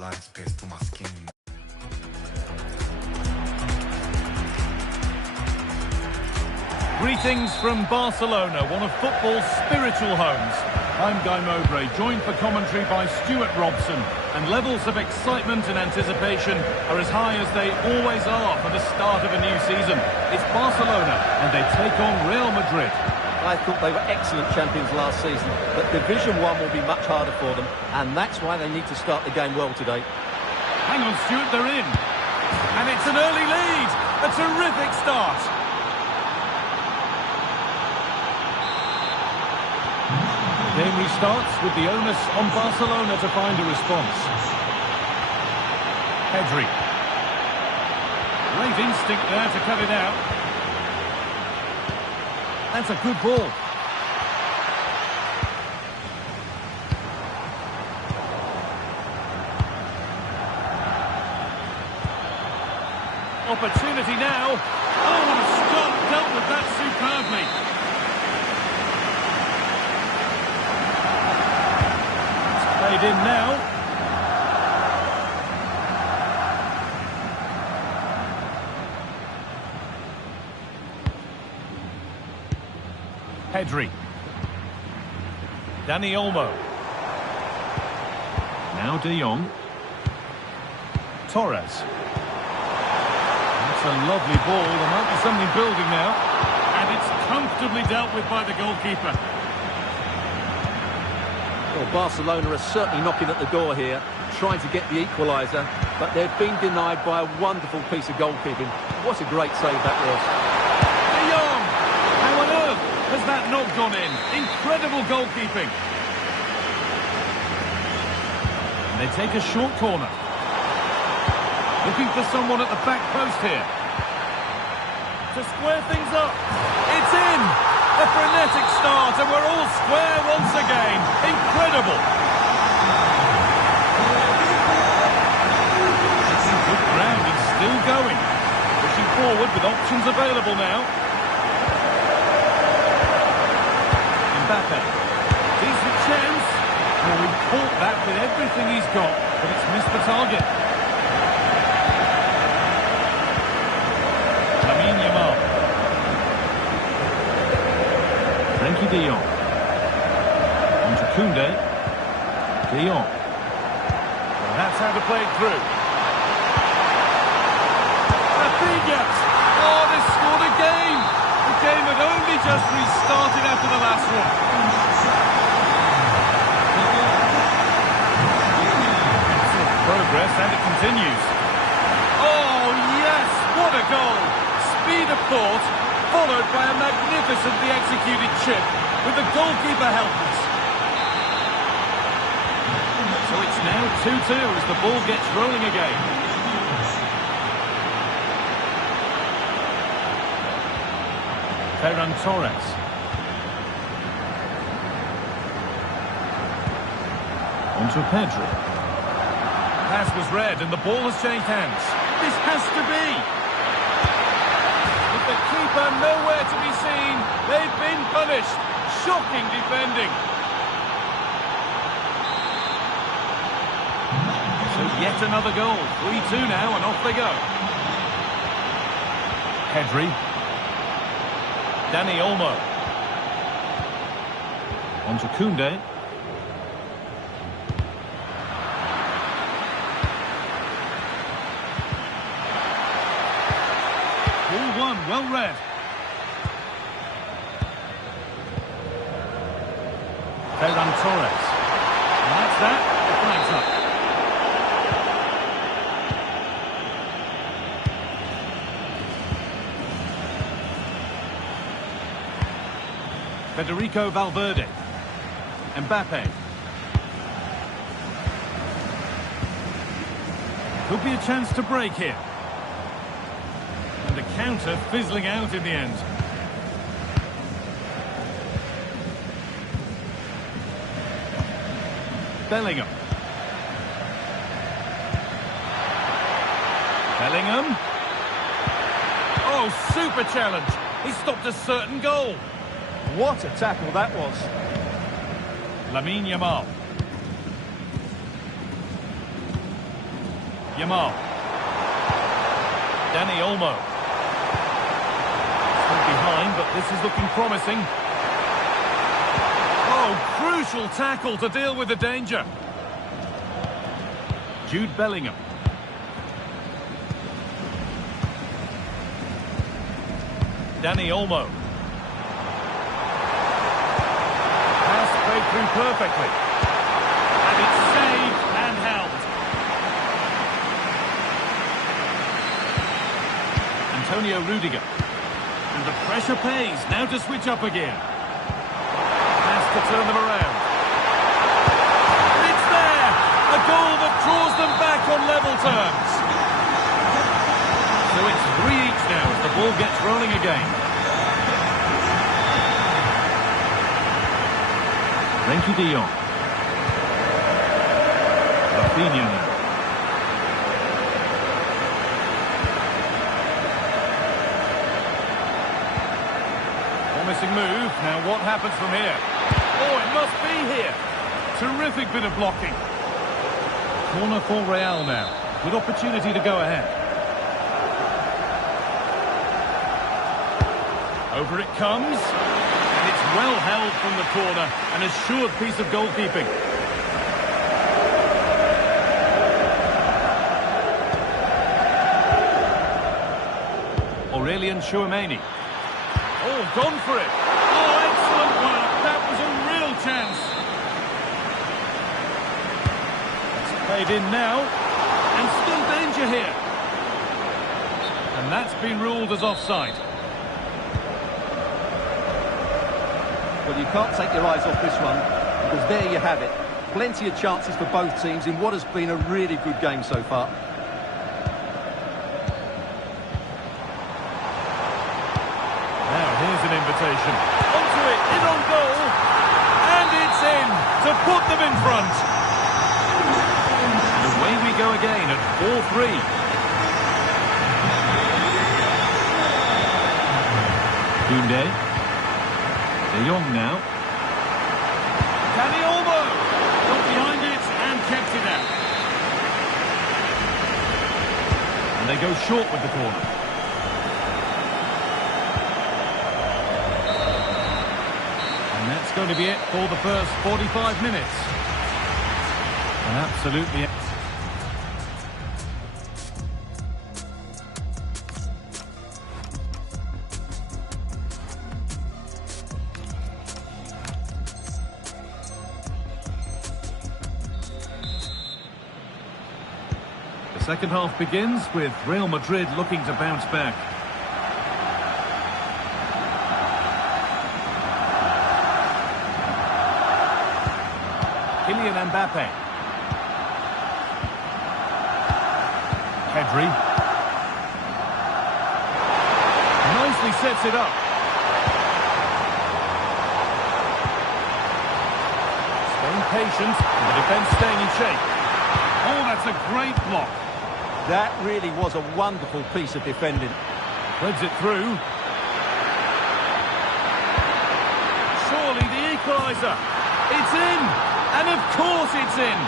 light space to my skin. Greetings from Barcelona, one of football's spiritual homes. I'm Guy Mowbray, joined for commentary by Stuart Robson, and levels of excitement and anticipation are as high as they always are for the start of a new season. It's Barcelona, and they take on Real Madrid. I thought they were excellent champions last season, but Division 1 will be much harder for them, and that's why they need to start the game well today. Hang on, Stuart, they're in. And it's an early lead. A terrific start. The game restarts with the onus on Barcelona to find a response. Pedri. Great instinct there to cut it out. That's a good ball. Opportunity now. Oh, Scott dealt with that superbly. Played in now. Pedri. Dani Olmo. Now De Jong. Torres. That's a lovely ball. There might be something building now. And it's comfortably dealt with by the goalkeeper. Well, Barcelona are certainly knocking at the door here, trying to get the equaliser, but they've been denied by a wonderful piece of goalkeeping. What a great save that was. De Jong! How on earth has that not gone in? Incredible goalkeeping. And they take a short corner. Looking for someone at the back post here. To square things up. It's in! A frenetic start, and we're all square once again. Incredible! Good ground and still going. Pushing forward with options available now. Mbappe. Decent chance. Well, he caught that with everything he's got, but it's missed the target. De Jong. On to Koundé. De Jong. Well, that's how to play it through. Rafinha! Oh, they scored again! The game had only just restarted after the last one. Excellent progress, and it continues. Oh, yes! What a goal! Speed of thought, followed by a magnificently executed chip, with the goalkeeper helpless. So it's now 2-2 as the ball gets rolling again. Ferran Torres. On to Pedri. Pass was read and the ball has changed hands. This has to be! The keeper nowhere to be seen. They've been punished. Shocking defending. So yet another goal. 3-2 now, and off they go. Pedri. Dani Olmo. On to Koundé. Well read. Ferran Torres. And that's that. The flag's up. Federico Valverde. Mbappe. Could be a chance to break here. And the counter fizzling out in the end. Bellingham. Bellingham. Oh, super challenge. He stopped a certain goal. What a tackle that was. Lamine Yamal. Yamal. Dani Olmo. Still behind, but this is looking promising. Oh, crucial tackle to deal with the danger. Jude Bellingham. Dani Olmo. Pass played through perfectly. And it's saved and held. Antonio Rudiger. And the pressure pays. Now to switch up again. Has to turn them around. And it's there! A goal that draws them back on level terms. So it's 3 each now as the ball gets rolling again. Frenkie de Jong. Rafinha now. Promising move. Now what happens from here? Oh, it must be here. Terrific bit of blocking. Corner for Real now. Good opportunity to go ahead. Over it comes. And it's well held from the corner. An assured piece of goalkeeping. Aurelien Tchouameni. Oh, gone for it. Oh, excellent work. That was a real chance. It's played in now. And still danger here. And that's been ruled as offside. Well, you can't take your eyes off this one, because there you have it. Plenty of chances for both teams in what has been a really good game so far. Now, here's an invitation. Onto it, in on goal. And it's in to put them in front. And away we go again at 4-3. Koundé. De Jong now. Dani Olmo got behind it and kept it out. And they go short with the corner. And that's going to be it for the first 45 minutes. And absolutely... The second half begins with Real Madrid looking to bounce back. Kylian Mbappe. Pedri. Nicely sets it up. Staying patient, and the defence staying in shape. Oh, that's a great block. That really was a wonderful piece of defending. Threads it through. Surely the equaliser. It's in! And of course it's in!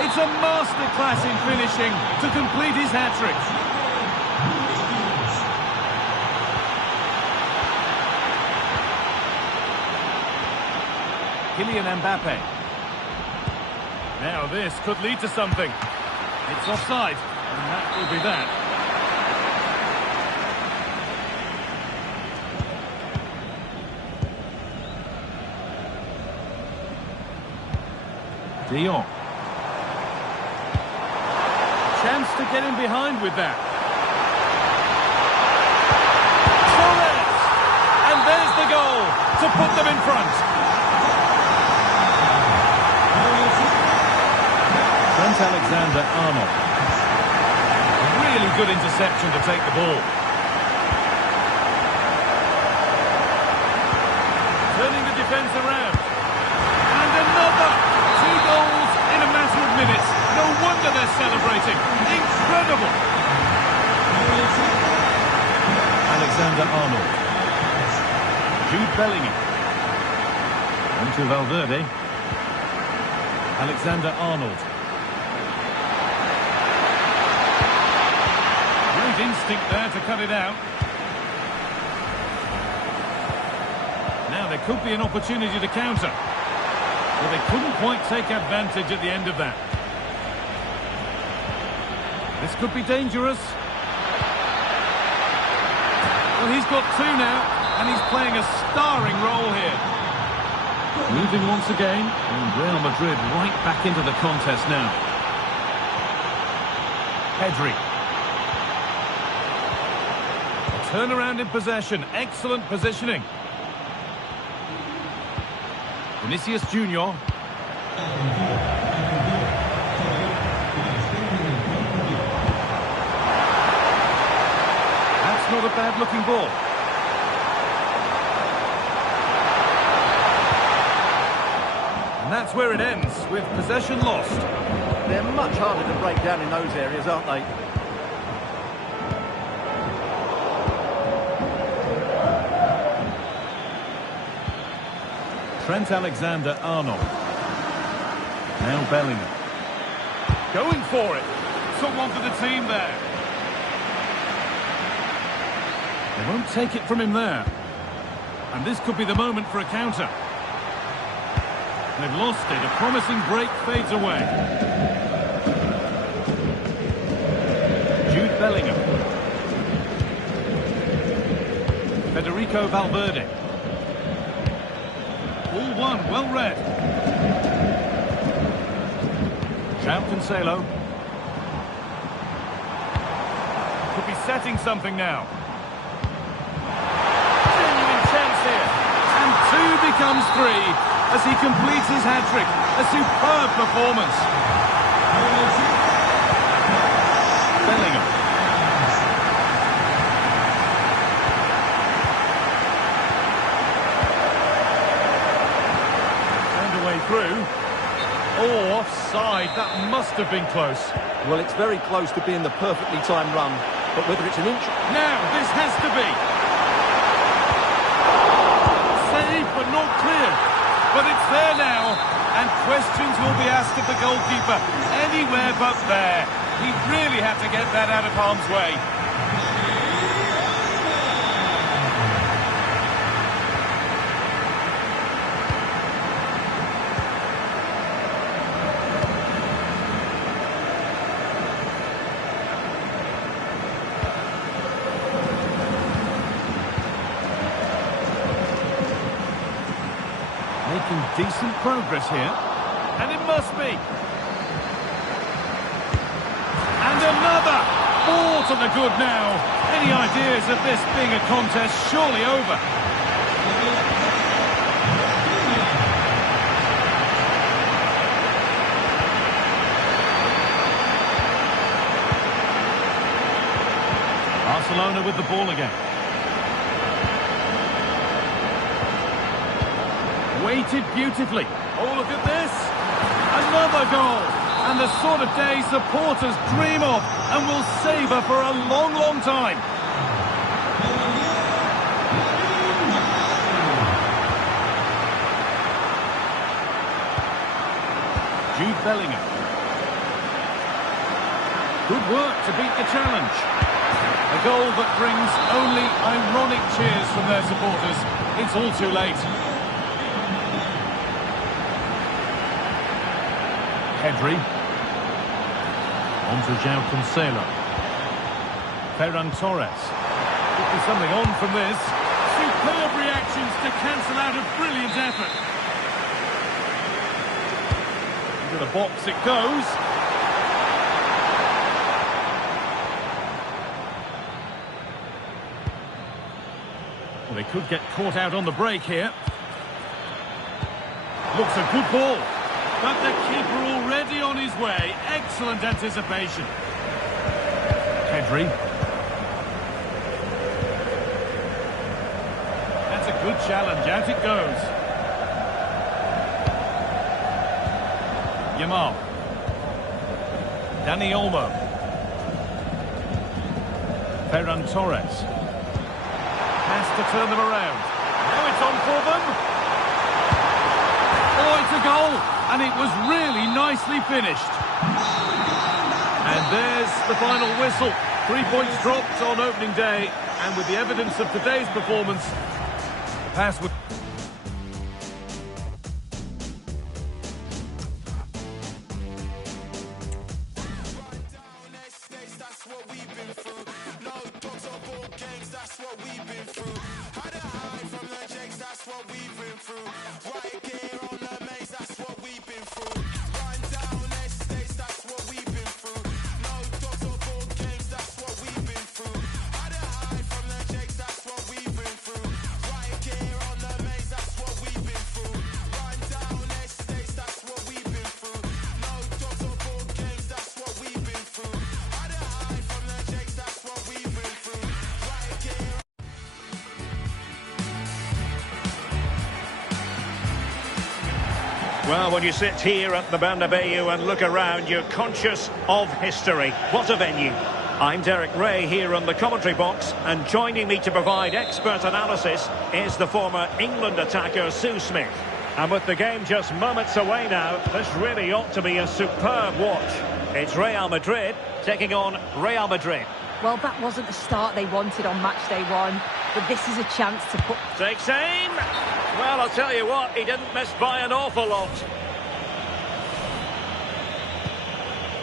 It's a masterclass in finishing to complete his hat-trick. Kylian Mbappe. Now this could lead to something. It's offside. And that will be that. De Jong. Chance to get in behind with that. Torres! And there's the goal to put them in front. Trent Alexander-Arnold. Really good interception to take the ball. Turning the defence around. And another! 2 goals in a matter of minutes. No wonder they're celebrating. Incredible! Alexander-Arnold. Jude Bellingham. On to Valverde. Alexander-Arnold. instinct there to cut it out. Now there could be an opportunity to counter. Well, they couldn't quite take advantage at the end of that. This could be dangerous. Well, he's got two now, and he's playing a starring role here. Moving once again, and Real Madrid right back into the contest now. Pedri. A turnaround in possession, excellent positioning. Vinicius Junior. That's not a bad-looking ball. And that's where it ends, with possession lost. They're much harder to break down in those areas, aren't they? Trent Alexander-Arnold. Now Bellingham. Going for it. Took one for the team there. They won't take it from him there. And this could be the moment for a counter. They've lost it. A promising break fades away. Jude Bellingham. Federico Valverde. All one, well read. João Cancelo. Could be setting something now. Genuine chance here. And two becomes three as he completes his hat-trick. A superb performance. Bellingham. Through. Oh, offside. That must have been close. Well, it's very close to being the perfectly timed run, but whether it's an inch... Now, this has to be. Save, but not clear. But it's there now, and questions will be asked of the goalkeeper. Anywhere but there. He really had to get that out of harm's way. Making decent progress here. And it must be. And another! Ball to the good now. Any ideas of this being a contest surely over? Barcelona with the ball again. Weighted beautifully. Oh, look at this. Another goal. And the sort of day supporters dream of and will savour for a long, long time. Jude Bellingham. Good work to beat the challenge. A goal that brings only ironic cheers from their supporters. It's all too late. Pedri. On to João Cancelo. Ferran Torres. Could be something on from this. Superb reactions to cancel out a brilliant effort. Into the box it goes. Well, they could get caught out on the break here. Looks a good ball. But the keeper already on his way. Excellent anticipation. Pedri. That's a good challenge. Out it goes. Yamal. Dani Olmo. Ferran Torres. Has to turn them around. Now it's on for them. Oh, it's a goal. And it was really nicely finished. And there's the final whistle. 3 points dropped on opening day, and with the evidence of today's performance, the pass would... Well, when you sit here at the Bernabeu and look around, you're conscious of history. What a venue. I'm Derek Ray here on the commentary box, and joining me to provide expert analysis is the former England attacker Sue Smith. And with the game just moments away now, this really ought to be a superb watch. It's Real Madrid taking on Real Madrid. Well, that wasn't the start they wanted on match day one, but this is a chance to put... Takes aim. Well, I'll tell you what, he didn't miss by an awful lot.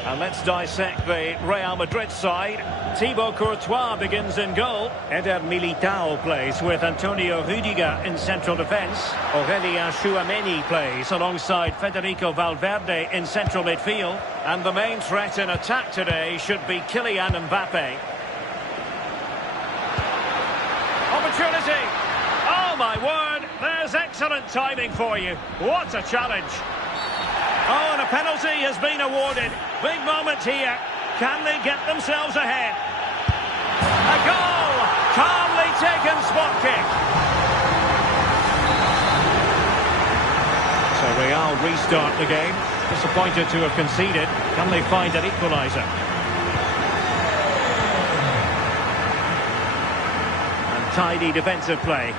And let's dissect the Real Madrid side. Thibaut Courtois begins in goal. Eder Militao plays with Antonio Rüdiger in central defence. Aurelien Tchouameni plays alongside Federico Valverde in central midfield. And the main threat in attack today should be Kylian Mbappe. Opportunity! Oh my word, there's excellent timing for you. What a challenge. Oh, and a penalty has been awarded. Big moment here. Can they get themselves ahead? A goal! Calmly taken spot kick. So Real restart the game. Disappointed to have conceded. Can they find an equaliser? And tidy defensive play.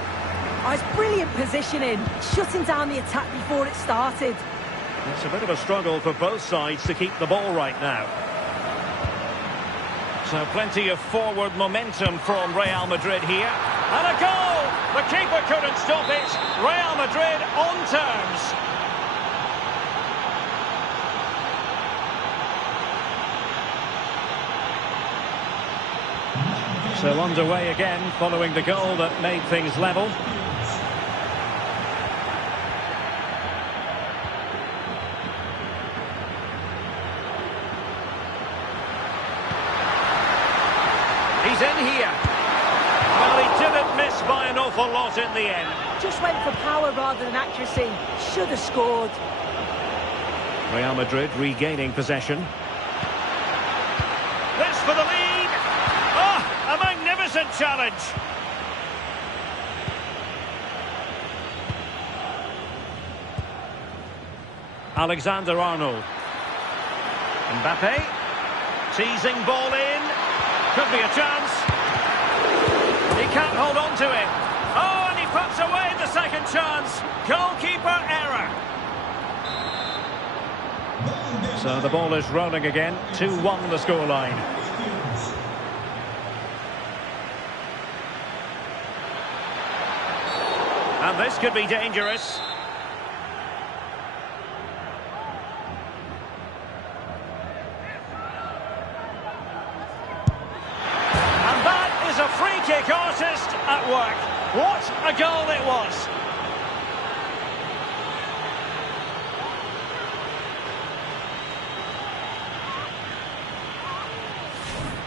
Oh, it's brilliant positioning, shutting down the attack before it started. It's a bit of a struggle for both sides to keep the ball right now. So plenty of forward momentum from Real Madrid here. And a goal! The keeper couldn't stop it. Real Madrid on terms. So underway again following the goal that made things level. He's in here. Well, he didn't miss by an awful lot in the end. Just went for power rather than accuracy. Should have scored. Real Madrid regaining possession. This for the lead. Oh, a magnificent challenge. Alexander-Arnold. Mbappe. Teasing ball in. Could be a chance. He can't hold on to it. Oh, and he puts away the second chance. Goalkeeper error. So the ball is rolling again. 2-1 the scoreline. And this could be dangerous. A free kick artist at work. What a goal it was.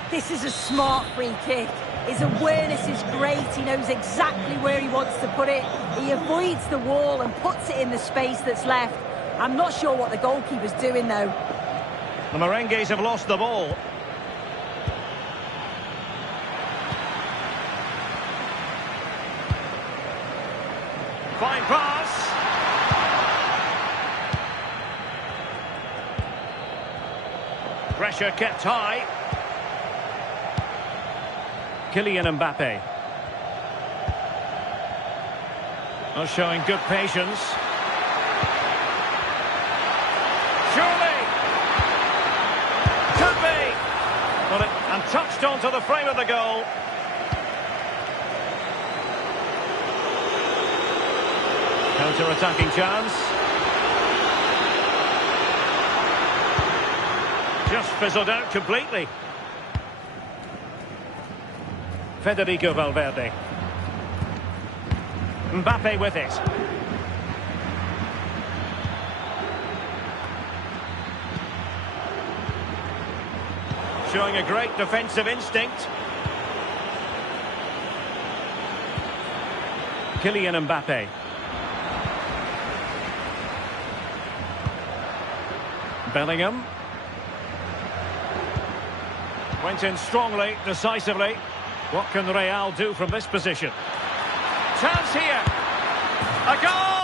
This is a smart free kick. His awareness is great. He knows exactly where he wants to put it. He avoids the wall and puts it in the space that's left. I'm not sure what the goalkeeper's doing though. The Merengues have lost the ball. Fine pass. Pressure kept high. Kylian Mbappe. Oh, showing good patience. Surely. Could be. And touched onto the frame of the goal. Counter-attacking chance. Just fizzled out completely. Federico Valverde. Mbappe with it. Showing a great defensive instinct. Kylian Mbappe. Bellingham. Went in strongly, decisively. What can Real do from this position? Chance here. A goal!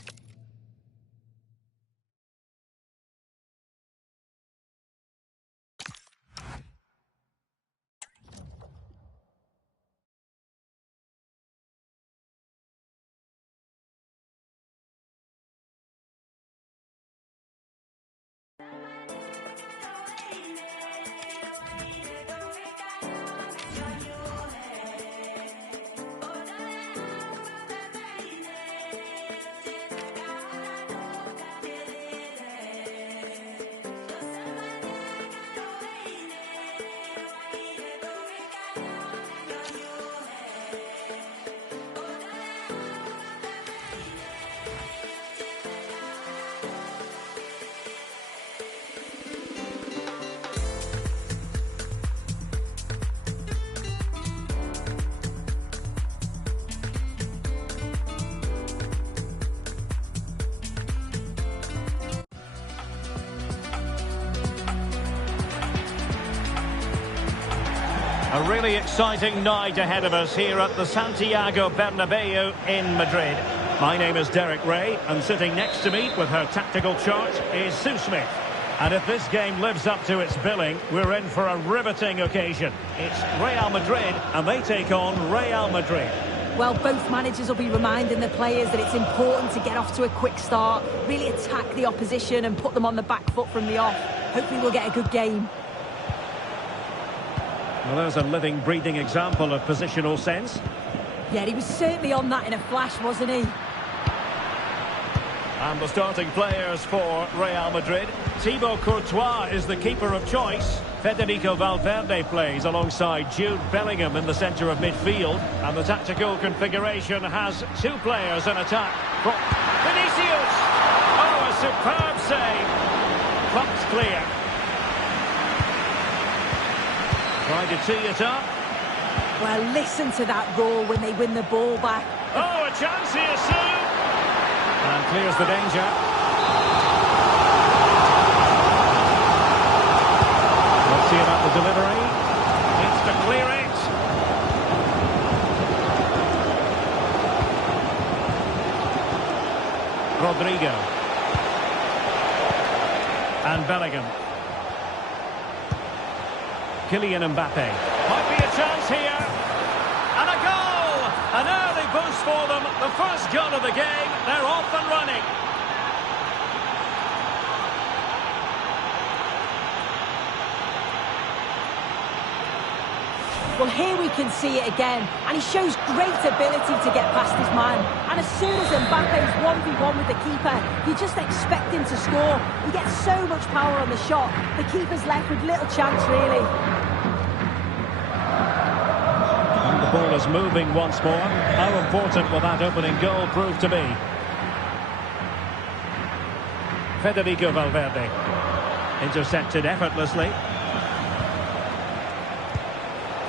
A really exciting night ahead of us here at the Santiago Bernabeu in Madrid. My name is Derek Ray, and sitting next to me with her tactical chart is Sue Smith. And if this game lives up to its billing, we're in for a riveting occasion. It's Real Madrid, and they take on Real Madrid. Well, both managers will be reminding the players that it's important to get off to a quick start, really attack the opposition and put them on the back foot from the off. Hopefully we'll get a good game. Well, there's a living, breathing example of positional sense. Yeah, he was certainly on that in a flash, wasn't he? And the starting players for Real Madrid. Thibaut Courtois is the keeper of choice. Federico Valverde plays alongside Jude Bellingham in the centre of midfield. And the tactical configuration has two players in attack. Vinicius! Oh, a superb save. Plucked clear. Trying to tee it up. Well, listen to that roar when they win the ball back. Oh, a chance here, Sue! And clears the danger. Let's see about the delivery. It's to clear it. Rodrigo. And Bellingham. Kylian Mbappe. Might be a chance here. And a goal! An early boost for them. The first goal of the game. They're off and running. Well, here we can see it again, and he shows great ability to get past his man. And as soon as Mbappe's 1v1 with the keeper, you just expect him to score. He gets so much power on the shot, the keeper's left with little chance, really. And the ball is moving once more. How important will that opening goal prove to be? Federico Valverde. Intercepted effortlessly.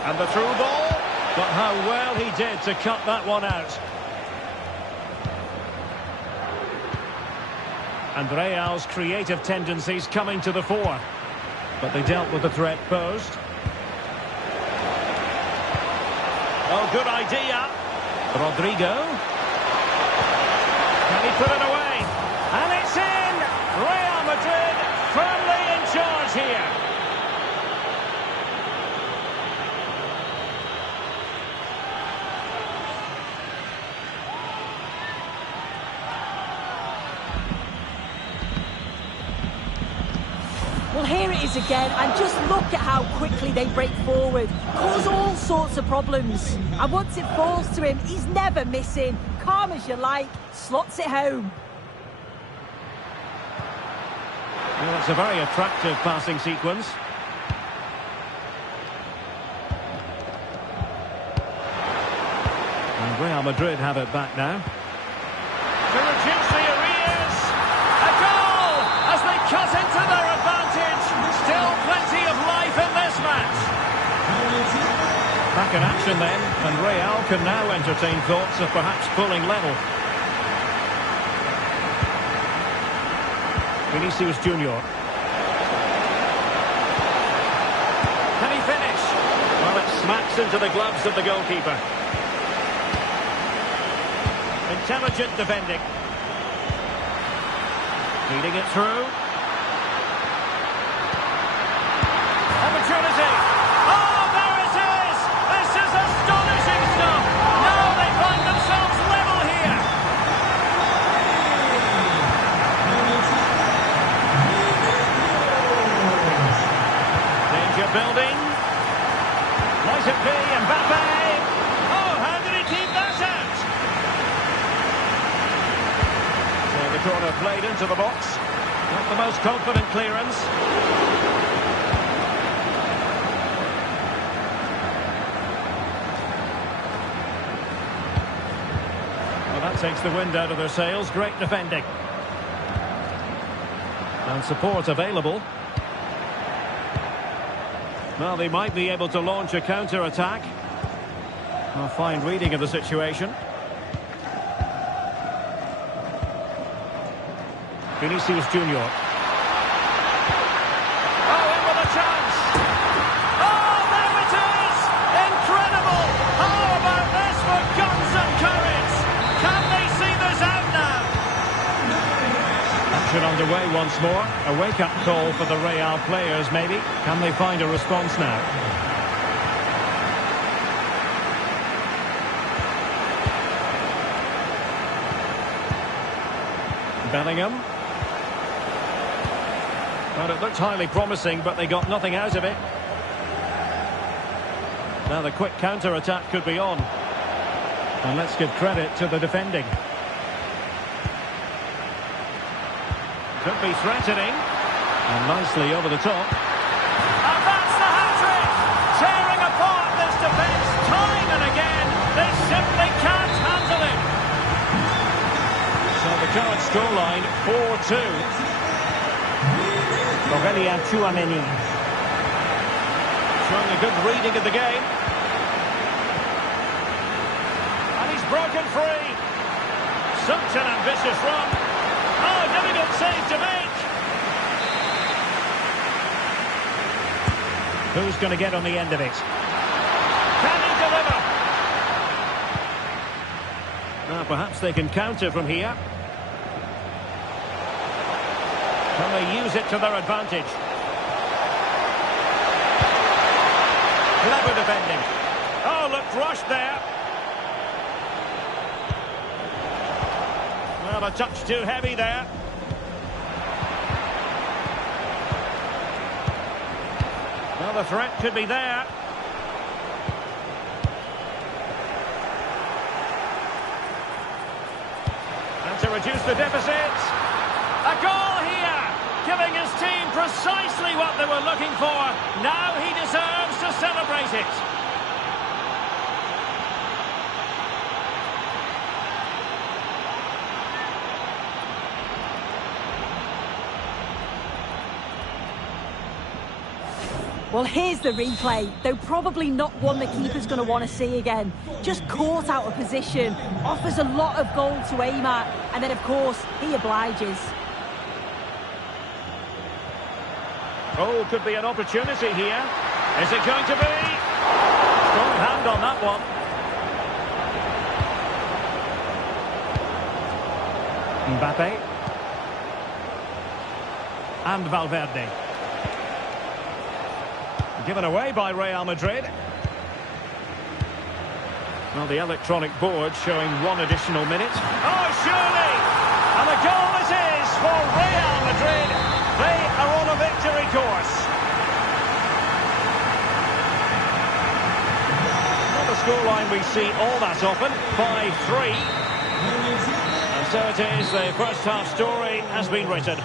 And the through ball, but how well he did to cut that one out. And Real's creative tendencies coming to the fore. But they dealt with the threat posed. Oh, good idea. Rodrigo. Can he put it away? And it's in! Real Madrid firmly in charge here. Well, here it is again, and just look at how quickly they break forward. Cause all sorts of problems. And once it falls to him, he's never missing. Calm as you like, slots it home. Well, that's a very attractive passing sequence. And Real Madrid have it back now. To reduce the arrears. A goal as they cut into their advantage. Still plenty of life in this match. Back in action then, and Real can now entertain thoughts of perhaps pulling level. Vinicius Junior. Can he finish? Well, it smacks into the gloves of the goalkeeper. Intelligent defending. Feeding it through. Opportunity. Oh, there it is! This is astonishing stuff! Now they find themselves level here. Danger building. Might it be Mbappe? Oh, how did he keep that out? So the corner played into the box. Not the most confident clearance. Well, that takes the wind out of their sails. Great defending. And support available. Well, they might be able to launch a counter-attack. A fine reading of the situation. Vinicius Junior. Oh, in with a chance! Oh, there it is! Incredible! How about this for guns and courage? Can they see this out now? Action underway once more. A wake-up call for the Real players, maybe. Can they find a response now? Bellingham. Well, it looked highly promising, but they got nothing out of it. Now the quick counter-attack could be on. And let's give credit to the defending. Could be threatening. And nicely over the top. And that's the hat-trick! Tearing apart this defence time and again. They simply can't handle it. So the current scoreline, 4-2. Aurélien Tchouameni. Showing a good reading of the game. And he's broken free. Such an ambitious run. Oh, difficult save to make. Who's going to get on the end of it? Can he deliver? Now, perhaps they can counter from here. Can they use it to their advantage? Clever defending. Oh, looked rushed there. Well, a touch too heavy there. Well, the threat could be there. And to reduce the deficit. A goal here, giving his team precisely what they were looking for. Now he deserves to celebrate it. Well, here's the replay, though probably not one the keeper's going to want to see again. Just caught out of position, offers a lot of goal to aim at, and then, of course, he obliges. Oh, could be an opportunity here. Is it going to be? Strong hand on that one. Mbappe. And Valverde. Given away by Real Madrid. Well, the electronic board showing one additional minute. Oh, surely! And a goal it is for Real Madrid. They are on a victory course. Not a scoreline we see all that often, 5-3. And so it is, the first half story has been written.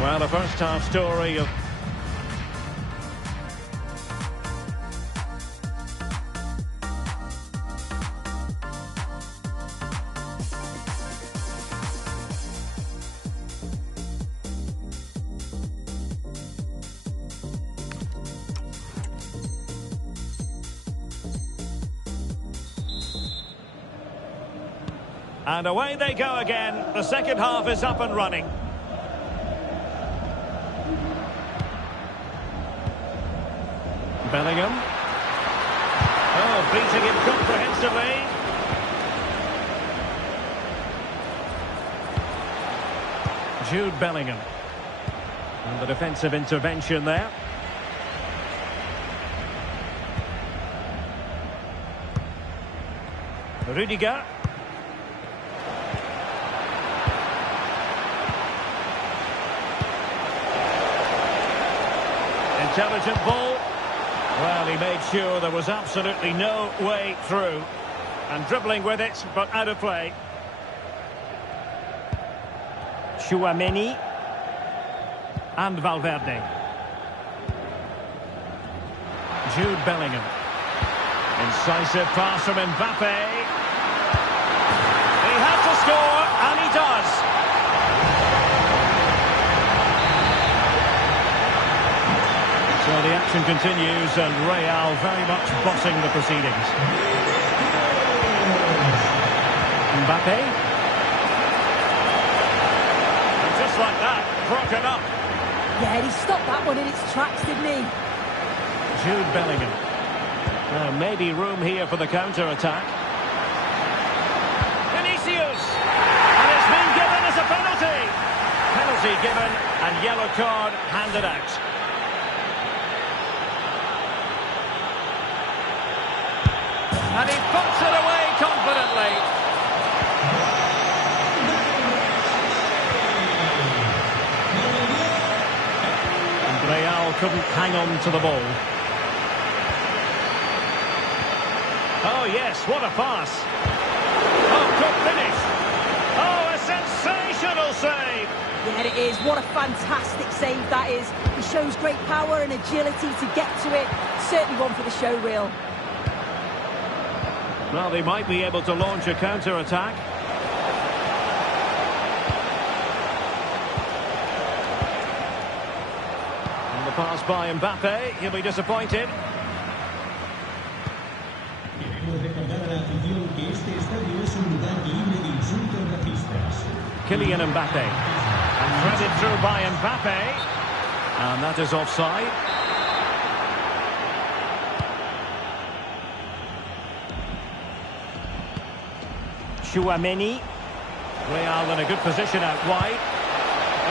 Well, the first half story of... And away they go again. The second half is up and running. Bellingham. Oh, beating him comprehensively. Jude Bellingham. And the defensive intervention there. Rudiger. Intelligent ball. Well, he made sure there was absolutely no way through. And dribbling with it, but out of play. Tchouaméni. And Valverde. Jude Bellingham. Incisive pass from Mbappe. He has to score, and he does. So the action continues, and Real very much bossing the proceedings. Mbappe. And just like that, broken up. Yeah, he stopped that one in its tracks, didn't he? Jude Bellingham. Maybe room here for the counter-attack. Vinicius! And it's been given as a penalty! Penalty given, and yellow card handed out. And he puts it away confidently. And Real couldn't hang on to the ball. Oh yes, what a pass. Oh, good finish. Oh, a sensational save. Yeah, it is. What a fantastic save that is. He shows great power and agility to get to it. Certainly one for the show reel. Well, they might be able to launch a counter-attack. And the pass by Mbappe. He'll be disappointed. Kylian Mbappe. And threaded through by Mbappe. And that is offside. Tchouaméni. Real in a good position out wide.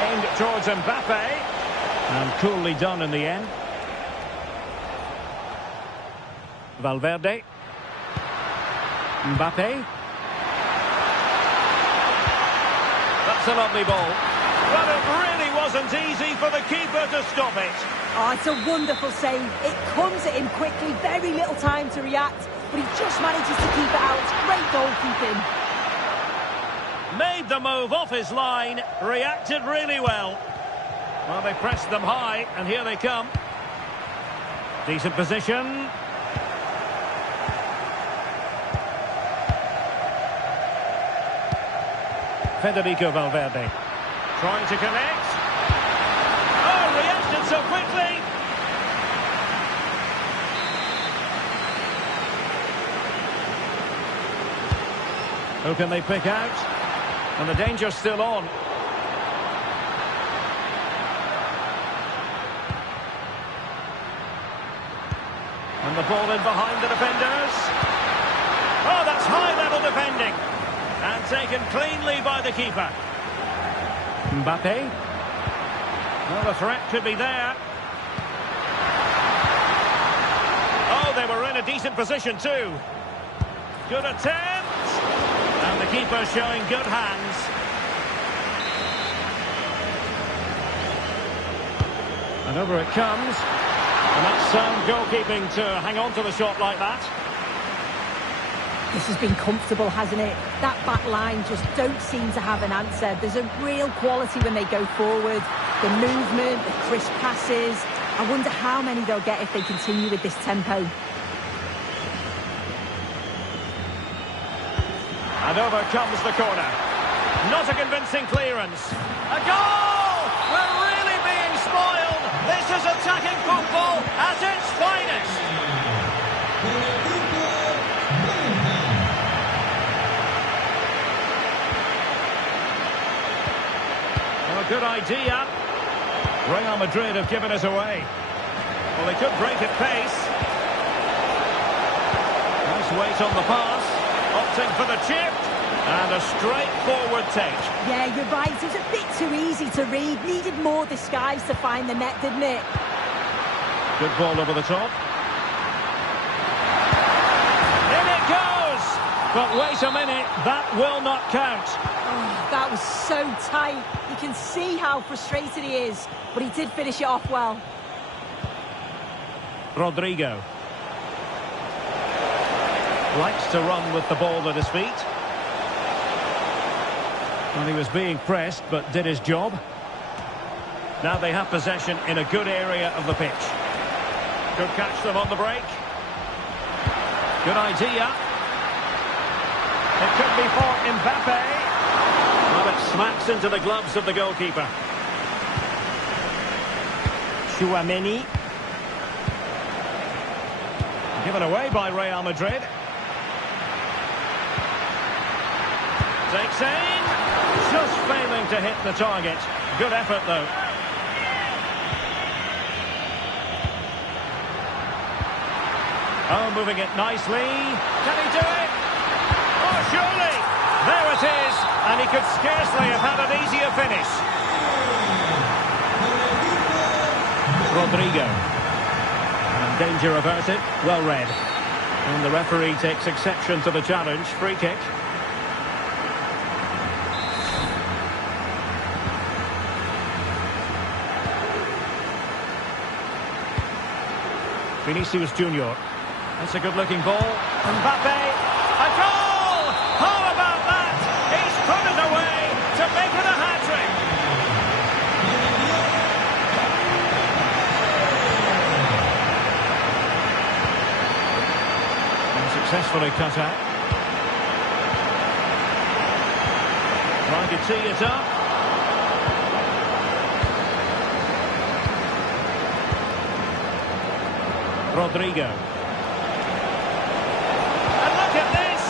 Aimed towards Mbappe. And coolly done in the end. Valverde. Mbappe. That's a lovely ball. But it really wasn't easy for the keeper to stop it. Oh, it's a wonderful save. It comes at him quickly, very little time to react, but he just manages to keep it out. Great goalkeeping. Made the move off his line, reacted really well. Well, they pressed them high, and here they come. Decent position. Federico Valverde. Trying to connect. Oh, reacted so quickly. Who can they pick out? And the danger's still on. And the ball in behind the defenders. Oh, that's high-level defending. And taken cleanly by the keeper. Mbappe. Well, the threat could be there. Oh, they were in a decent position too. Good attempt. And the keeper showing good hands. And over it comes. And that's sound goalkeeping to hang on to the shot like that. This has been comfortable, hasn't it? That back line just don't seem to have an answer. There's a real quality when they go forward. The movement, the crisp passes. I wonder how many they'll get if they continue with this tempo. And over comes the corner. Not a convincing clearance. A goal! We're really being spoiled. This is attacking football at its finest. Well, a good idea. Real Madrid have given it away. Well, they could break at pace. Nice weight on the pass. Opting for the chip. And a straightforward take. Yeah, you're right. It was a bit too easy to read. Needed more disguise to find the net, didn't it? Good ball over the top. In it goes! But wait a minute, that will not count. Oh, that was so tight. You can see how frustrated he is, but he did finish it off well. Rodrigo. Likes to run with the ball at his feet. Well, he was being pressed, but did his job. Now they have possession in a good area of the pitch. Could catch them on the break. Good idea. It could be for Mbappe. Well, it smacks into the gloves of the goalkeeper. Tchouaméni. Given away by Real Madrid. Takes aim. Just failing to hit the target. Good effort, though. Oh, moving it nicely. Can he do it? Oh, surely. There it is. And he could scarcely have had an easier finish. Rodrigo. And danger averted. Well read. And the referee takes exception to the challenge. Free kick. Vinicius Junior. That's a good-looking ball. Mbappe. A goal! How about that? He's put it away to make it a hat-trick. And successfully cut out. Trying to tee it up. Rodrigo. And look at this!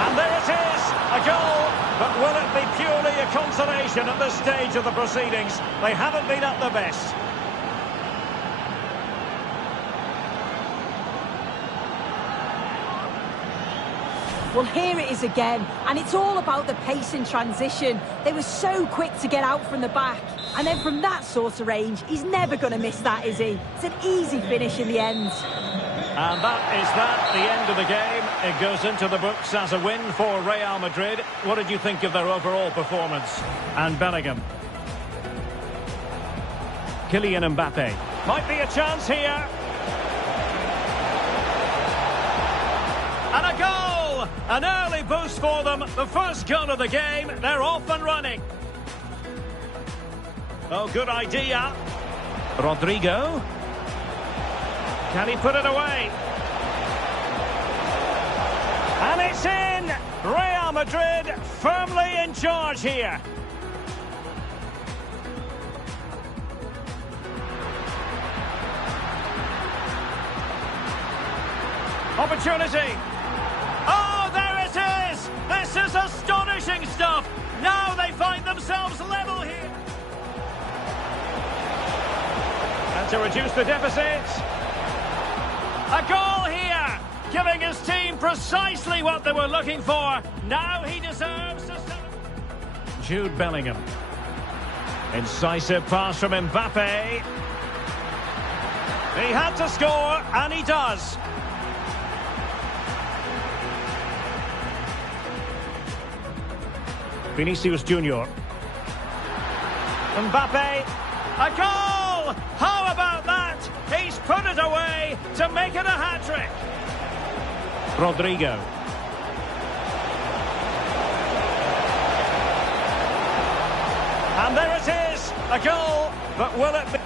And there it is! A goal! But will it be purely a consolation at this stage of the proceedings? They haven't been at their best. Well, here it is again, and it's all about the pace in transition. They were so quick to get out from the back, and then from that sort of range, he's never going to miss that, is he? It's an easy finish in the end. And that is the end of the game. It goes into the books as a win for Real Madrid. What did you think of their overall performance? And Bellingham. Kylian Mbappe. Might be a chance here. And a goal! An early boost for them. The first goal of the game. They're off and running. Oh, good idea. Rodrigo. Can he put it away? And it's in! Real Madrid firmly in charge here. Opportunity. Oh, there it is! This is astonishing stuff. Now they find themselves level here. And to reduce the deficit. A goal here, giving his team precisely what they were looking for. Now he deserves to... Jude Bellingham. Incisive pass from Mbappe. He had to score, and he does. Vinicius Junior. Mbappe. A goal! How to make it a hat-trick. Rodrigo. And there it is, a goal, but will it be...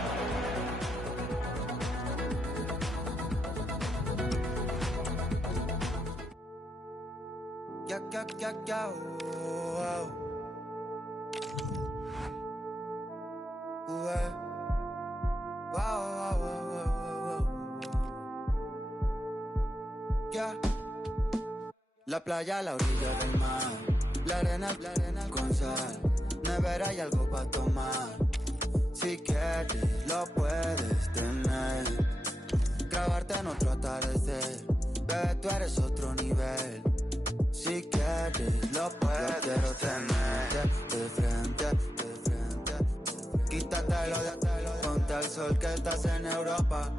La playa a la orilla del mar, la arena con sal, nevera y algo para tomar. Si quieres lo puedes tener, grabarte en otro atardecer, bebé tú eres otro nivel. Si quieres lo puedes, yo quiero tenerte de frente, quítatelo de ponte al sol que estás en Europa.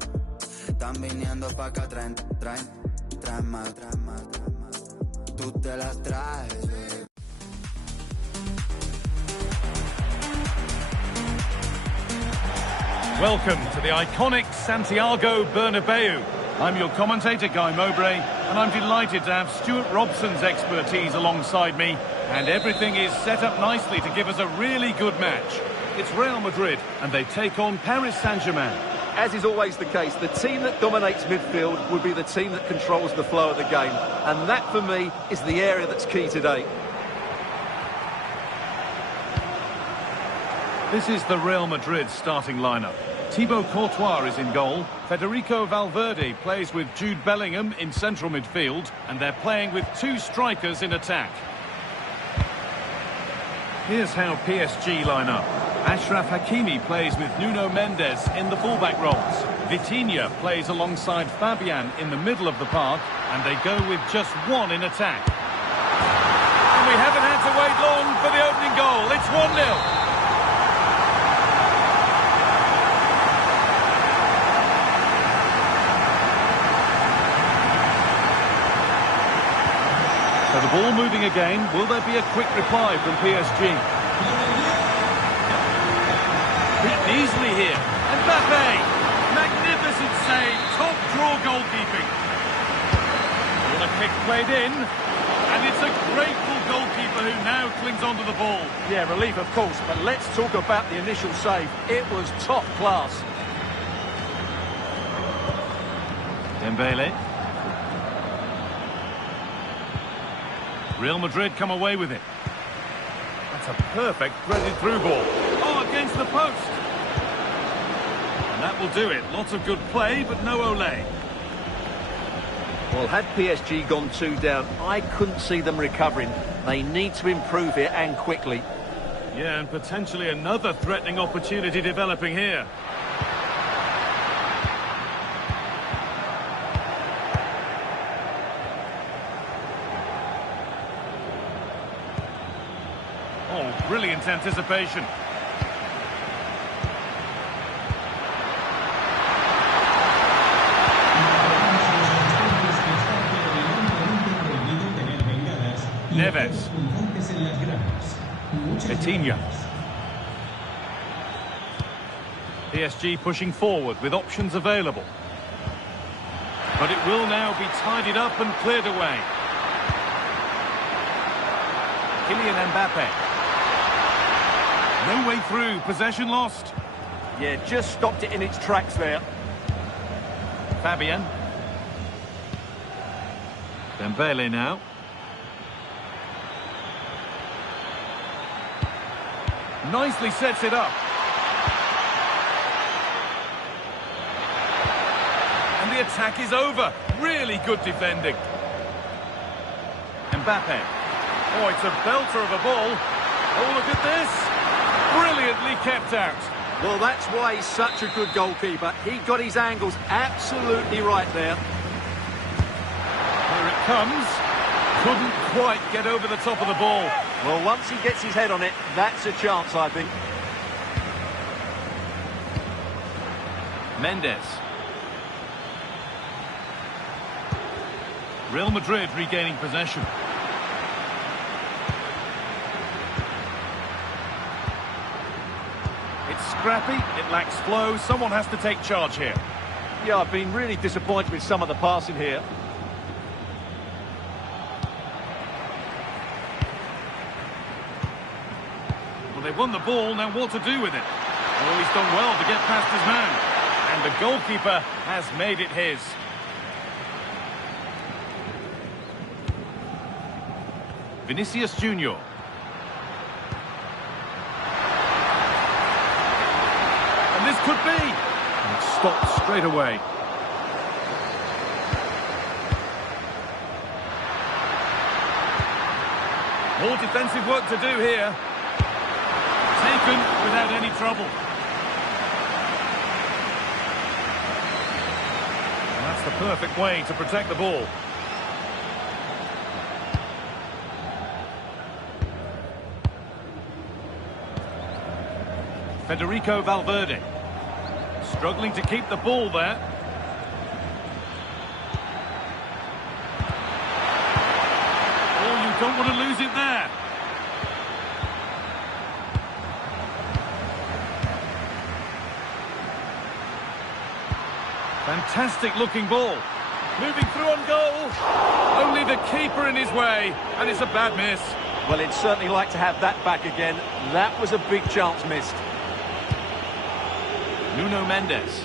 Están viniendo pa' acá, traen más. Tú te las traes, baby. Welcome to the iconic Santiago Bernabeu. I'm your commentator, Guy Mowbray, and I'm delighted to have Stuart Robson's expertise alongside me, and everything is set up nicely to give us a really good match. It's Real Madrid, and they take on Paris Saint-Germain. As is always the case, the team that dominates midfield would be the team that controls the flow of the game. And that, for me, is the area that's key today. This is the Real Madrid starting lineup. Thibaut Courtois is in goal. Federico Valverde plays with Jude Bellingham in central midfield. And they're playing with two strikers in attack. Here's how PSG line up. Achraf Hakimi plays with Nuno Mendes in the fullback roles. Vitinha plays alongside Fabian in the middle of the park, and they go with just one in attack. And we haven't had to wait long for the opening goal. It's 1-0. So the ball moving again. Will there be a quick reply from PSG? Beaten easily here. Mbappe! Magnificent save. Top draw goalkeeping. Well, a kick played in. And it's a grateful goalkeeper who now clings onto the ball. Yeah, relief, of course, but let's talk about the initial save. It was top class. Dembele. Real Madrid come away with it. That's a perfect threaded through ball. Oh, against the post. And that will do it. Lots of good play, but no Olé. Well, had PSG gone 2 down, I couldn't see them recovering. They need to improve here, and quickly. Yeah, and potentially another threatening opportunity developing here. Oh, brilliant anticipation. Neves. Vitinha. PSG pushing forward with options available. But it will now be tidied up and cleared away. Kylian Mbappe. No way through, possession lost. Yeah, just stopped it in its tracks there. Fabian. Dembele now. Nicely sets it up. And the attack is over. Really good defending. Mbappe. Oh, it's a belter of a ball. Oh, look at this. Brilliantly kept out. Well, that's why he's such a good goalkeeper. He got his angles absolutely right there. Here it comes. Couldn't quite get over the top of the ball. Well, once he gets his head on it, that's a chance, I think. Mendes. Real Madrid regaining possession. It's scrappy, it lacks flow, someone has to take charge here. Yeah, I've been really disappointed with some of the passing here. Well, they've won the ball, now what to do with it? Well, he's done well to get past his man. And the goalkeeper has made it his. Vinicius Junior. And this could be. And it stopped straight away. More defensive work to do here. Taken without any trouble. And that's the perfect way to protect the ball. Federico Valverde. Struggling to keep the ball there. Oh, you don't want to lose it there. Fantastic looking ball. Moving through on goal. Only the keeper in his way, and it's a bad miss. Well, he'd certainly like to have that back again. That was a big chance missed. Nuno Mendes.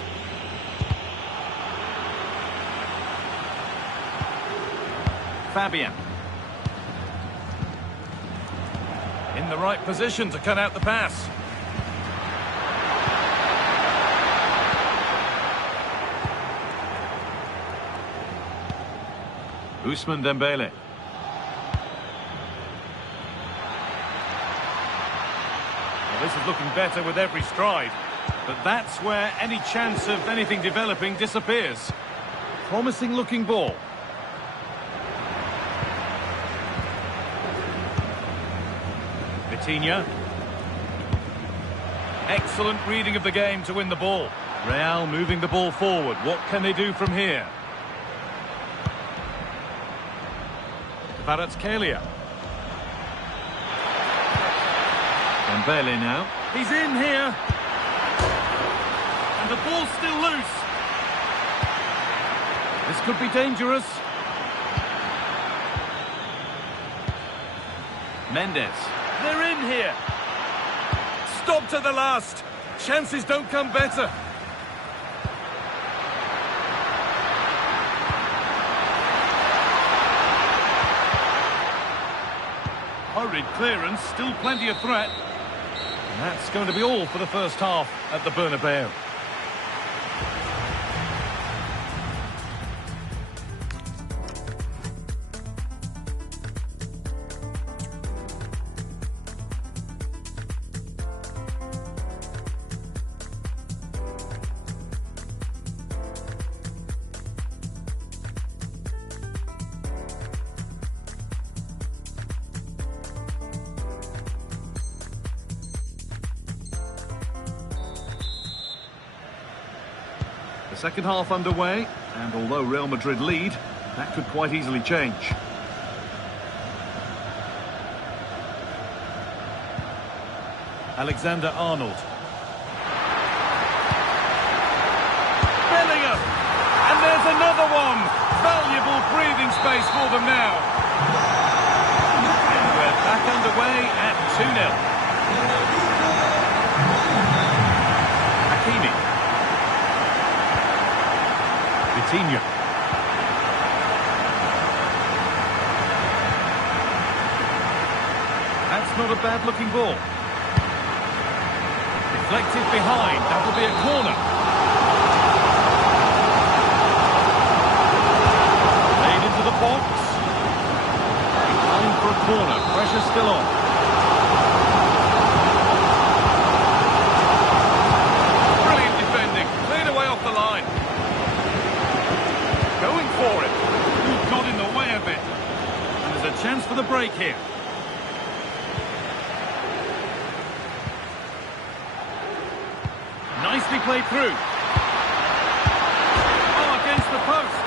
Fabian. In the right position to cut out the pass. Ousmane Dembele. Well, this is looking better with every stride. But that's where any chance of anything developing disappears. Promising looking ball. Vitinha. Excellent reading of the game to win the ball. Real moving the ball forward. What can they do from here? Kvaratskhelia. Dembele now. He's in here. And the ball's still loose. This could be dangerous. Mendes. They're in here. Stop to the last. Chances don't come better. Hurried clearance, still plenty of threat. And that's going to be all for the first half at the Bernabeu. The second half underway, and although Real Madrid lead, that could quite easily change. Alexander-Arnold. Bellingham! And there's another one! Valuable breathing space for them now. And we're back underway at 2-0. Hakimi. Vitinha. That's not a bad-looking ball. Deflected behind. That will be a corner. Played into the box. Time for a corner. Pressure still on. Brilliant defending. Cleared away off the line. Going for it. Who got in the way of it? And there's a chance for the break here. Nicely played through. Oh, against the post.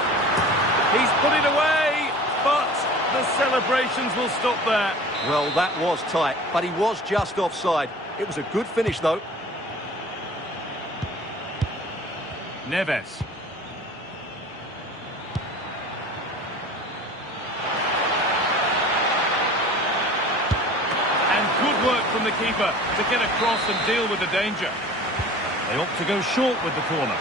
He's put it away, but the celebrations will stop there. Well, that was tight, but he was just offside. It was a good finish, though. Neves. from the keeper to get across and deal with the danger. They opt to go short with the corner.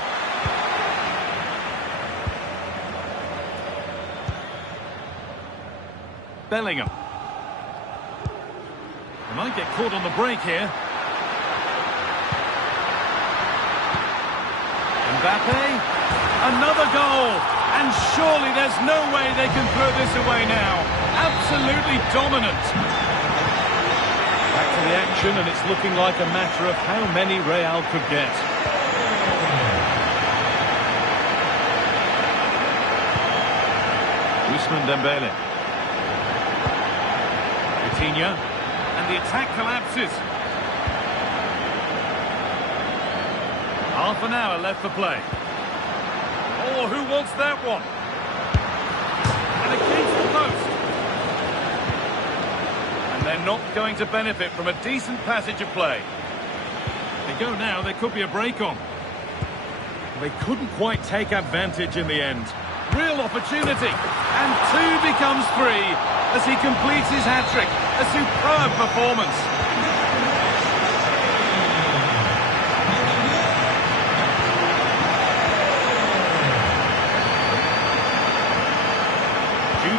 Bellingham. They might get caught on the break here. Mbappe. Another goal. And surely there's no way they can throw this away now. Absolutely dominant. Back to the action, and it's looking like a matter of how many Real could get. Ousmane Dembele. Coutinho. And the attack collapses. Half an hour left for play. Oh, who wants that one? And against the post. And they're not going to benefit from a decent passage of play. They go now, there could be a break on. They couldn't quite take advantage in the end. Real opportunity. And 2 becomes 3 as he completes his hat-trick. A superb performance.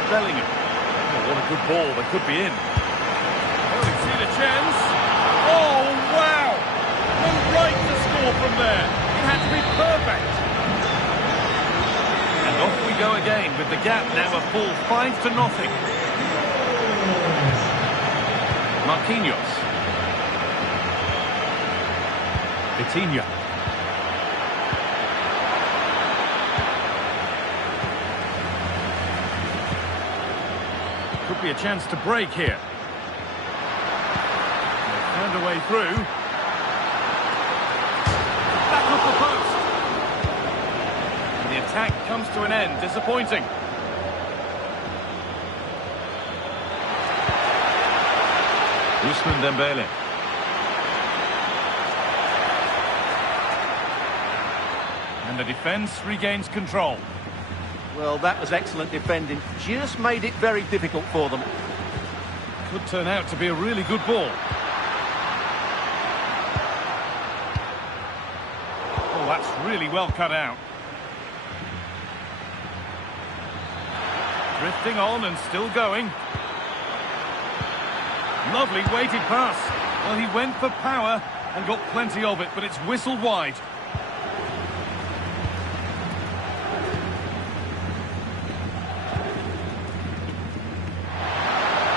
Bellingham. Oh, what a good ball. They could be in. Oh, he's seen a chance. Oh, wow! No right to score from there. It had to be perfect. And off we go again with the gap now a full 5-0. Marquinhos. Coutinho. Could be a chance to break here. They found a way through. Back off the post. And the attack comes to an end. Disappointing. Ousmane Dembele. And the defence regains control. Well, that was excellent defending. Just made it very difficult for them. Could turn out to be a really good ball. Oh, that's really well cut out. Drifting on and still going. Lovely weighted pass. Well, he went for power and got plenty of it, but it's whistled wide.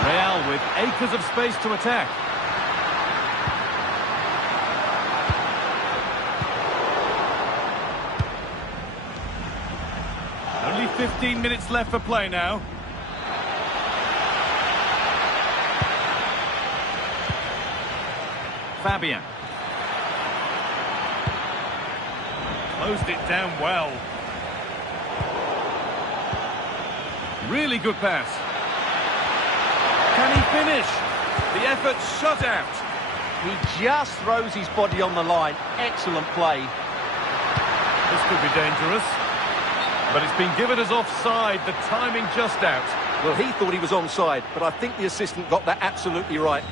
Real with acres of space to attack. Only 15 minutes left for play now. Fabian. Closed it down well. Really good pass. Can he finish? The effort shut out. He just throws his body on the line. Excellent play. This could be dangerous. But it's been given as offside. The timing just out. Well, he thought he was onside, but I think the assistant got that absolutely right.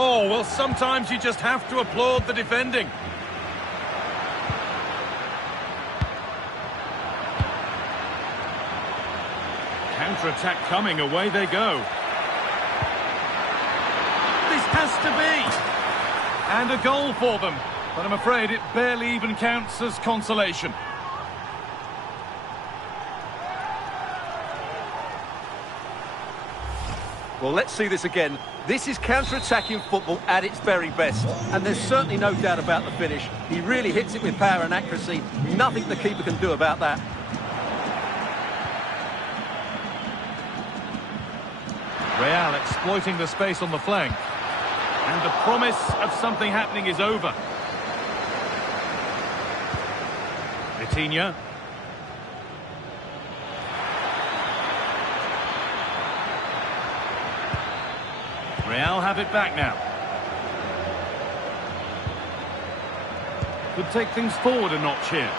Oh, well, sometimes you just have to applaud the defending. Counter-attack coming, away they go. This has to be! And a goal for them, but I'm afraid it barely even counts as consolation. Well, let's see this again. This is counter-attacking football at its very best. And there's certainly no doubt about the finish. He really hits it with power and accuracy. Nothing the keeper can do about that. Real exploiting the space on the flank. And the promise of something happening is over. Coutinho. Real have it back now. Could take things forward a notch here.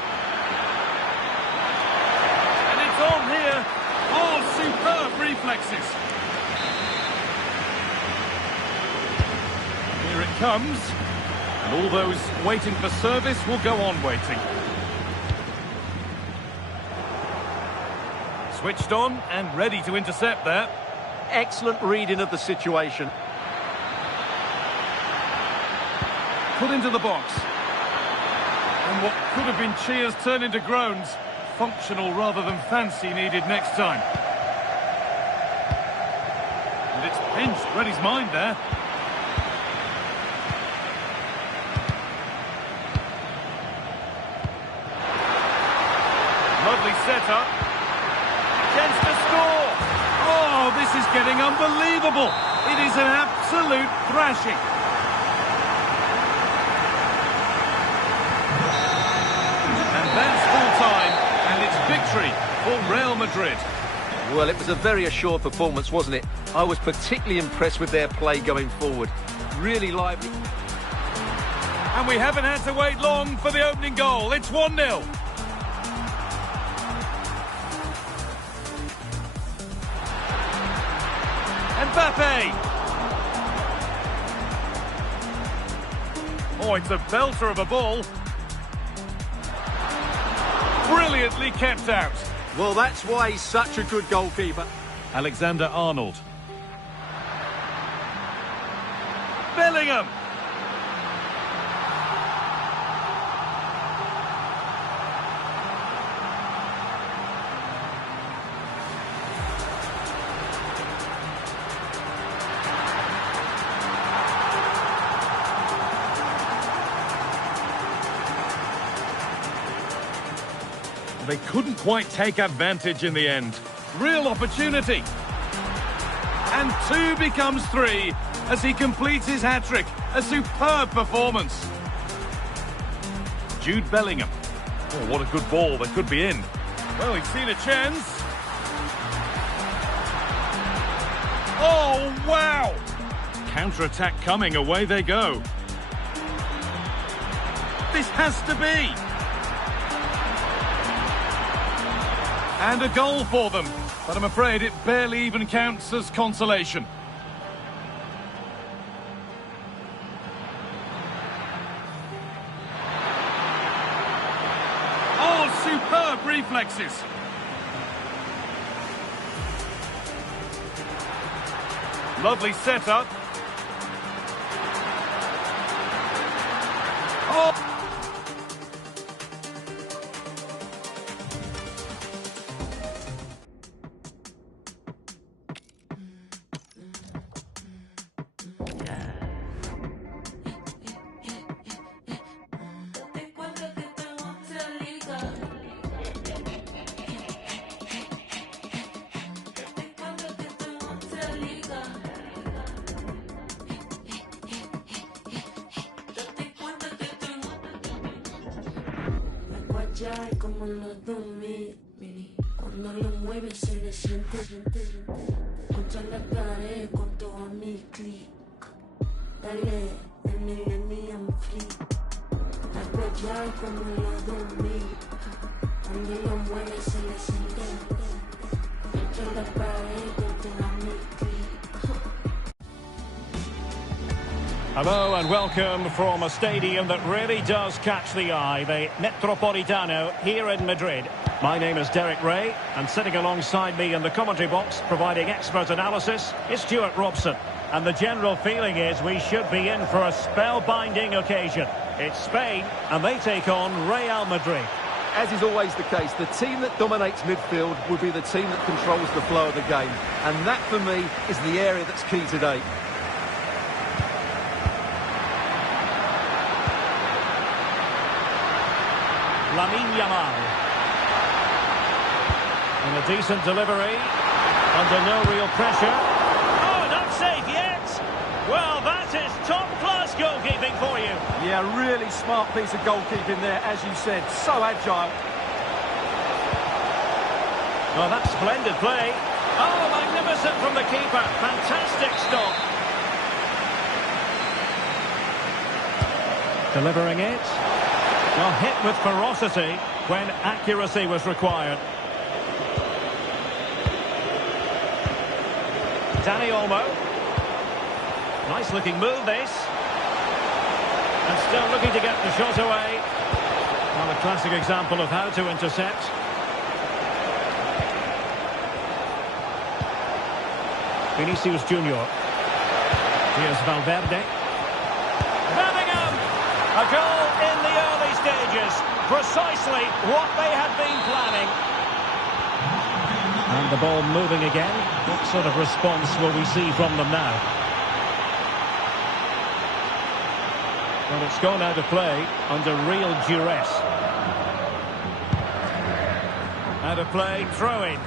reflexes. Here it comes. And all those waiting for service will go on waiting. Switched on and ready to intercept there. Excellent reading of the situation. Put into the box. And what could have been cheers turned into groans. Functional rather than fancy needed next time. And it's pinched, read his mind there. Lovely setup. Chance to score. Oh, this is getting unbelievable. It is an absolute thrashing. And that's full time, and it's victory for Real Madrid. Well, it was a very assured performance, wasn't it? I was particularly impressed with their play going forward. Really lively. And we haven't had to wait long for the opening goal. It's 1-0. Mbappe! Oh, it's a belter of a ball. Brilliantly kept out. Well, that's why he's such a good goalkeeper. Alexander-Arnold. Bellingham! They couldn't quite take advantage in the end. Real opportunity. And 2 becomes 3 as he completes his hat-trick. A superb performance. Jude Bellingham. Oh, what a good ball. That could be in. Well, he's seen a chance. Oh, wow! Counter-attack coming. Away they go. This has to be. And a goal for them, but I'm afraid it barely even counts as consolation. Oh, superb reflexes. Lovely setup. Oh! Como en los 2000, cuando lo mueves se le siente contra la pared con todo mi clic. Dale, el millennium flip. Apoyar como en los 2000, cuando lo mueves se le siente contra la pared con todo mi clic. Hello and welcome from a stadium that really does catch the eye, the Metropolitano here in Madrid. My name is Derek Ray, and sitting alongside me in the commentary box, providing expert analysis, is Stuart Robson. And the general feeling is we should be in for a spellbinding occasion. It's Spain, and they take on Real Madrid. As is always the case, the team that dominates midfield will be the team that controls the flow of the game. And that, for me, is the area that's key today. Lamine Yamal. And a decent delivery. Under no real pressure. Oh, not safe yet. Well, that is top-class goalkeeping for you. Yeah, really smart piece of goalkeeping there, as you said. So agile. Oh, that's splendid play. Oh, magnificent from the keeper. Fantastic stop. Delivering it. Well, hit with ferocity when accuracy was required. Danny Olmo. Nice looking move this. And still looking to get the shot away. Well, a classic example of how to intercept. Vinicius Junior. Here's Valverde. Bellingham! A goal in the early stages. Precisely what they had been planning. And the ball moving again. What sort of response will we see from them now? Well, it's gone out of play under real duress. Out of play, throw in.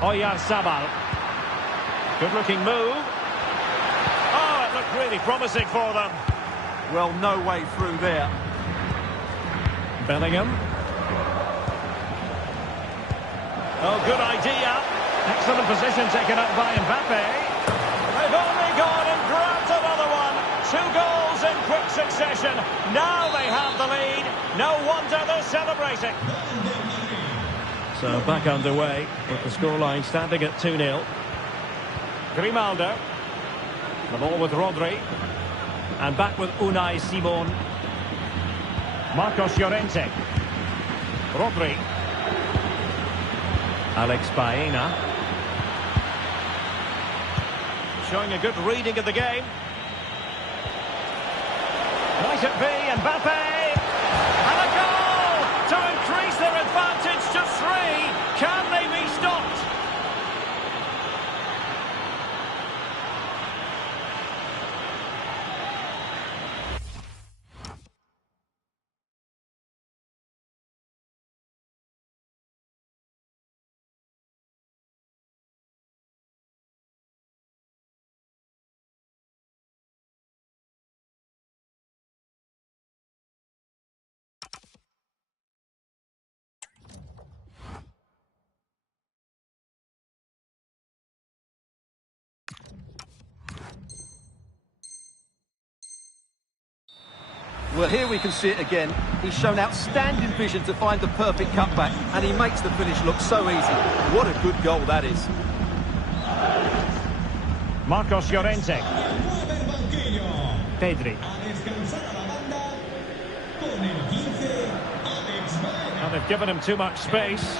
Oyarzabal. Good looking move. Oh, it looked really promising for them. Well, no way through there. Bellingham. Oh, good idea. Excellent position taken up by Mbappe. They've only gone and grabbed another one. 2 goals in quick succession. Now they have the lead. No wonder they're celebrating. So back underway with the scoreline standing at 2-0. Grimaldo. The ball with Rodri. And back with Unai Simon. Marcos Llorente. Rodri. Alex Baena. Showing a good reading of the game. Might it be Mbappe? And a goal to increase their advantage to 3. Can they be stopped? Well, here we can see it again. He's shown outstanding vision to find the perfect cutback, and he makes the finish look so easy. What a good goal that is. Marcos Llorente. Pedri. Well, they've given him too much space,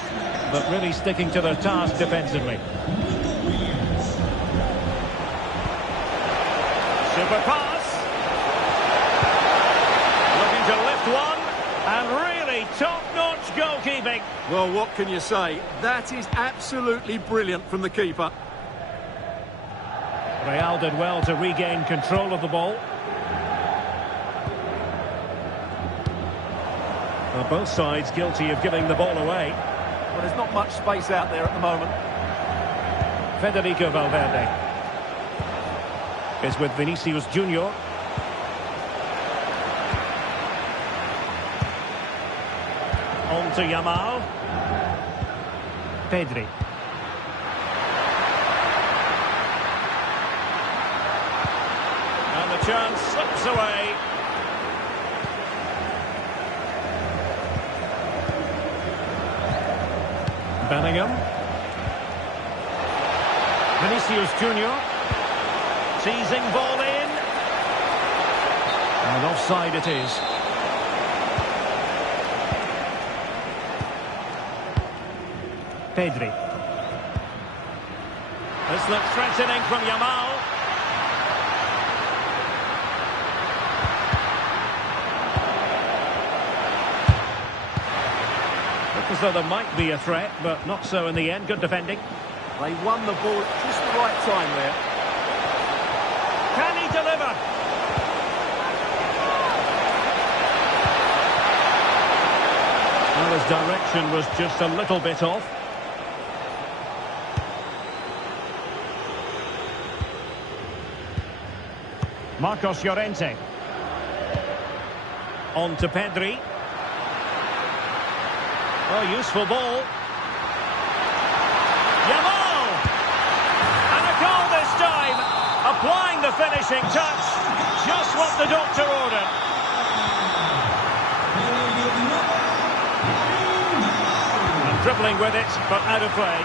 but really sticking to their task defensively. Super pass. Looking to lift one, and really top-notch goalkeeping. Well, what can you say? That is absolutely brilliant from the keeper. Real did well to regain control of the ball. Well, both sides guilty of giving the ball away. Well, there's not much space out there at the moment. Federico Valverde is with Vinicius Junior. On to Yamal. Pedri. And the chance slips away. Bellingham. Vinicius Junior. Teasing ball in. And offside it is. Pedri. This looks threatening from Yamal. Looks as though there might be a threat, but not so in the end. Good defending. They won the ball at just the right time there. Can he deliver? Well, his direction was just a little bit off. Marcos Llorente. On to Pedri. Oh, useful ball. Yamal! And a goal this time. Applying the finishing touch. Just what the doctor ordered. Dribbling with it, but out of play.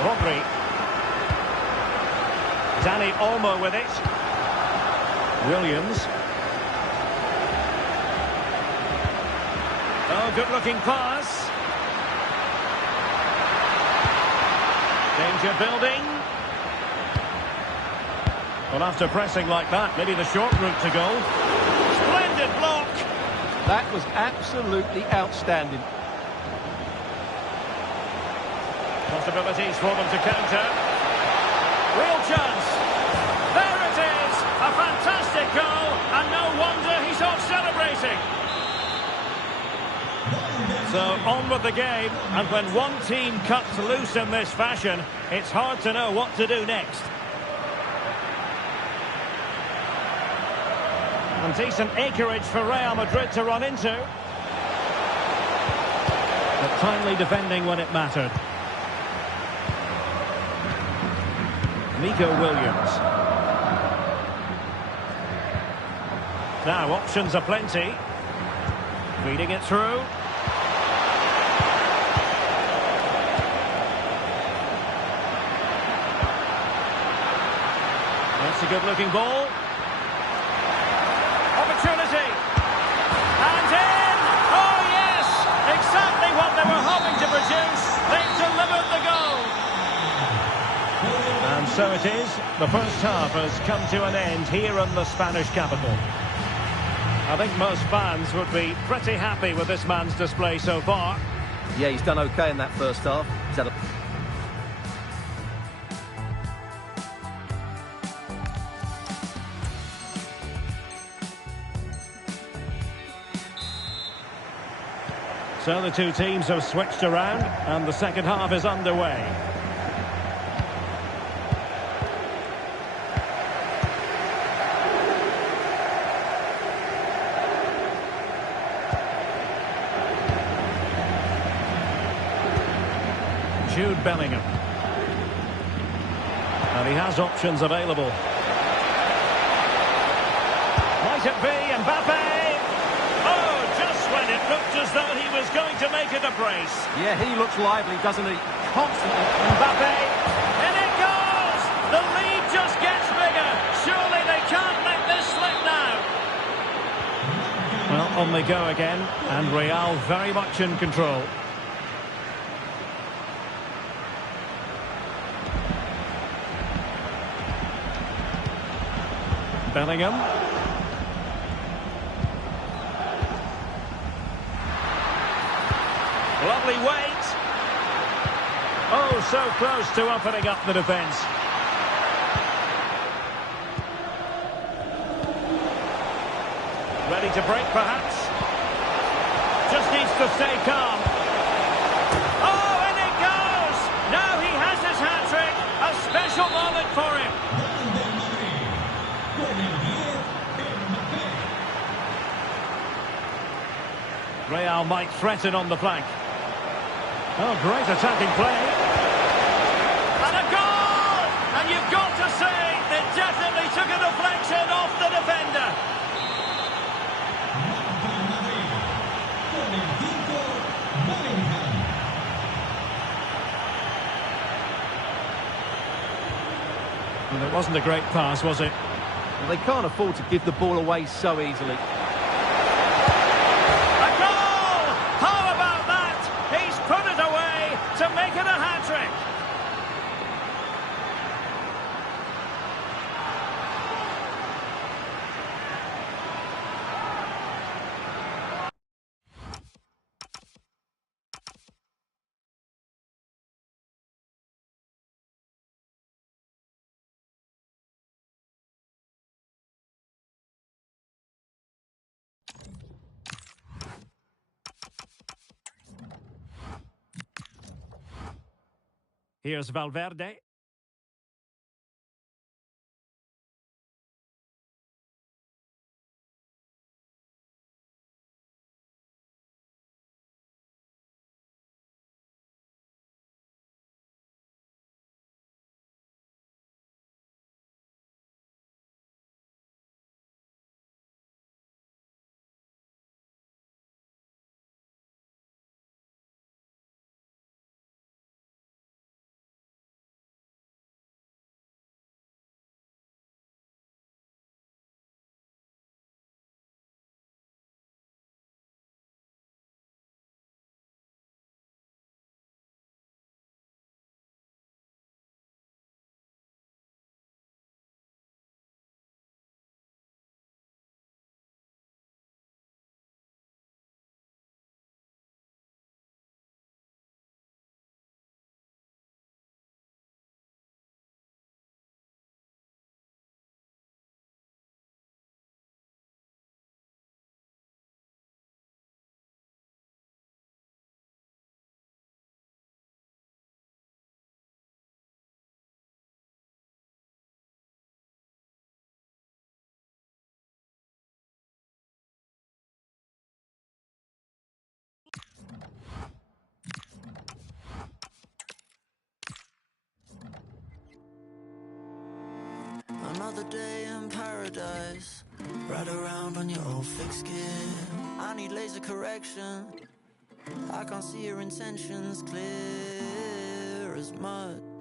Rodri. Danny Olmo with it. Williams. Oh, good-looking pass. Danger building. Well, after pressing like that, maybe the short route to goal. Splendid block. That was absolutely outstanding. Possibilities for them to counter. Real chance. There it is. A fantastic goal. And no wonder he's off celebrating. So on with the game. And when one team cuts loose in this fashion, it's hard to know what to do next. And decent acreage for Real Madrid to run into. But timely defending when it mattered. Nico Williams. Now options are plenty. Feeding it through. That's a good-looking ball. Opportunity. And in! Oh, yes! Exactly what they were hoping to produce. They've delivered the goal. And so it is. The first half has come to an end here in the Spanish capital. I think most fans would be pretty happy with this man's display so far. Yeah, he's done okay in that first half. He's had a... So the two teams have switched around and the second half is underway. Jude Bellingham. And he has options available. Might it be Mbappe? Oh, just when it looked as though he was going to make it a brace. Yeah, he looks lively, doesn't he? Constantly. Mbappe. In it goes! The lead just gets bigger. Surely they can't let this slip now. Well, on they go again. And Real very much in control. Bellingham. Lovely weight. Oh, so close to opening up the defence. Ready to break, perhaps. Just needs to stay calm. Oh, and it goes! Now he has his hat-trick. A special moment for him. Real might threaten on the flank. Oh, great attacking play. And a goal! And you've got to say, it definitely took a deflection off the defender. Well, it wasn't a great pass, was it? Well, they can't afford to give the ball away so easily. To make it a hat-trick. Here's Valverde. another day in paradise. Ride around on your old thick skin. I need laser correction. I can't see your intentions, clear as mud.